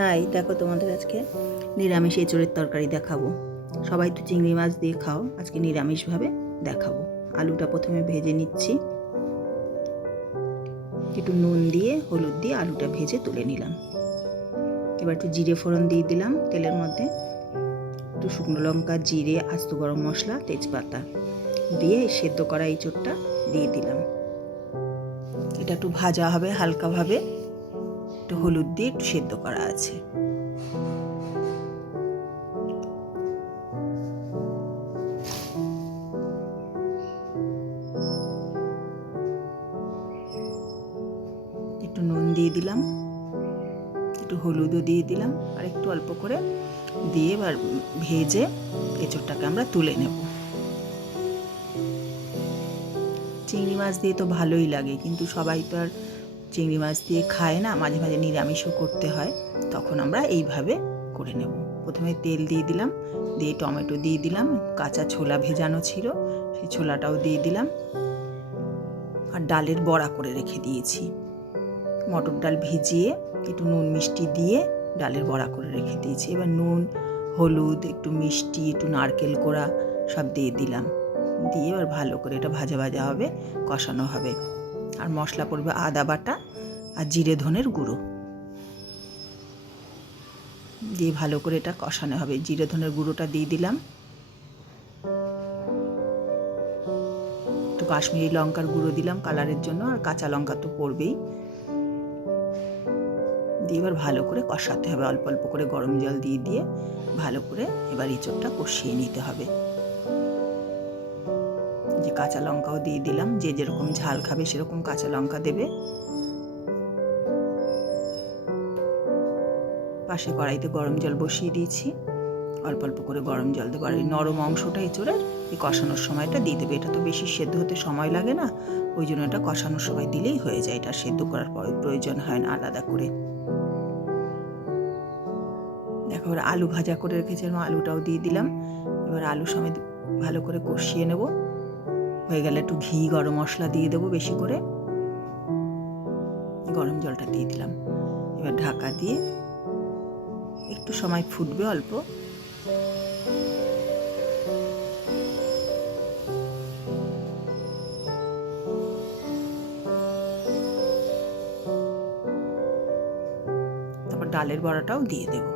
High, দেখো তোমাদের আজকে নিরামিষ এঁচোড়ের তরকারি দেখাবো। সবাই তো চিংড়ি মাছ দিয়ে খাও, আজকে নিরামিষভাবে দেখাবো। আলুটা প্রথমে ভেজে নিচ্ছি, একটু নুন দিয়ে হলুদ দিয়ে আলুটা ভেজে তুলে নিলাম। এবার একটু জিরে ফোড়ন দিয়ে দিলাম তেলের মধ্যে, একটু শুকনো লঙ্কা, জিরে, আস্ত গরম মশলা, তেজপাতা দিয়ে সেদ্ধ করা এঁচোড়টা দিয়ে দিলাম। এটা একটু ভাজা হবে হালকাভাবে, একটু হলুদ দিয়ে একটু সেদ্ধ করা আছে। একটু নুন দিয়ে দিলাম, একটু হলুদও দিয়ে দিলাম, আর একটু অল্প করে দিয়ে এবার ভেজে এঁচোড়টাকে আমরা তুলে নেব। চিংড়ি মাছ দিয়ে তো ভালোই লাগে, কিন্তু সবাই তো আর চিংড়ি মাছ দিয়ে খায় না, মাঝে মাঝে নিরামিষও করতে হয়, তখন আমরা এইভাবে করে নেব। প্রথমে তেল দিয়ে দিলাম, দিয়ে টমেটো দিয়ে দিলাম, কাঁচা ছোলা ভেজানো ছিল সেই ছোলাটাও দিয়ে দিলাম, আর ডালের বড়া করে রেখে দিয়েছি। মটর ডাল ভিজিয়ে একটু নুন মিষ্টি দিয়ে ডালের বড়া করে রেখে দিয়েছি। এবার নুন, হলুদ, একটু মিষ্টি, একটু নারকেল কোড়া সব দিয়ে দিলাম, দিয়ে এবার ভালো করে এটা ভাজা ভাজা হবে, কষানো হবে। আর মশলা পড়বে আদা বাটা আর জিরে ধনের গুঁড়ো দিয়ে ভালো করে এটা কষানো হবে। জিরে ধনের গুঁড়োটা দিয়ে দিলাম, একটু কাশ্মীরি লঙ্কার গুঁড়ো দিলাম কালারের জন্য, আর কাঁচা লঙ্কা তো পড়বেই। দিয়ে এবার ভালো করে কষাতে হবে, অল্প অল্প করে গরম জল দিয়ে দিয়ে ভালো করে এবার এঁচোড়টা কষিয়ে নিতে হবে। যে কাঁচা লঙ্কাও দিয়ে দিলাম, যে যেরকম ঝাল খাবে সেরকম কাঁচা লঙ্কা দেবে। পাশে কড়াইতে গরম জল বসিয়ে দিয়েছি, অল্প অল্প করে গরম জল দেবো। আর এই নরম অংশটা এঁচোড়ের এই কষানোর সময়টা দিয়ে দেবে। এটা তো বেশি সেদ্ধ হতে সময় লাগে না, ওই জন্য এটা কষানোর সময় দিলেই হয়ে যায়, এটা সেদ্ধ করার পরে প্রয়োজন হয় না আলাদা করে। দেখো এবার আলু ভাজা করে রেখেছিলাম, আলুটাও দিয়ে দিলাম। এবার আলু সমেত ভালো করে কষিয়ে নেব। হয়ে গেলে একটু ঘি, গরম মশলা দিয়ে দেবো বেশি করে, গরম জলটা দিয়ে দিলাম। এবার ঢাকা দিয়ে একটু সময় ফুটবে অল্প, তারপর ডালের বড়াটাও দিয়ে দেব।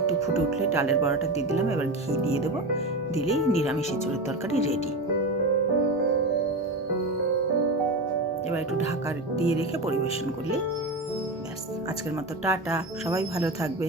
একটু ফুটে উঠলে ডালের বড়াটা দিয়ে দিলাম, এবার ঘি দিয়ে দেবো, দিলেই নিরামিষ এঁচোড়ের তরকারি রেডি। এবার একটু ঢাকা দিয়ে রেখে পরিবেশন করলেই ব্যাস। আজকের মতো টাটা, সবাই ভালো থাকবে।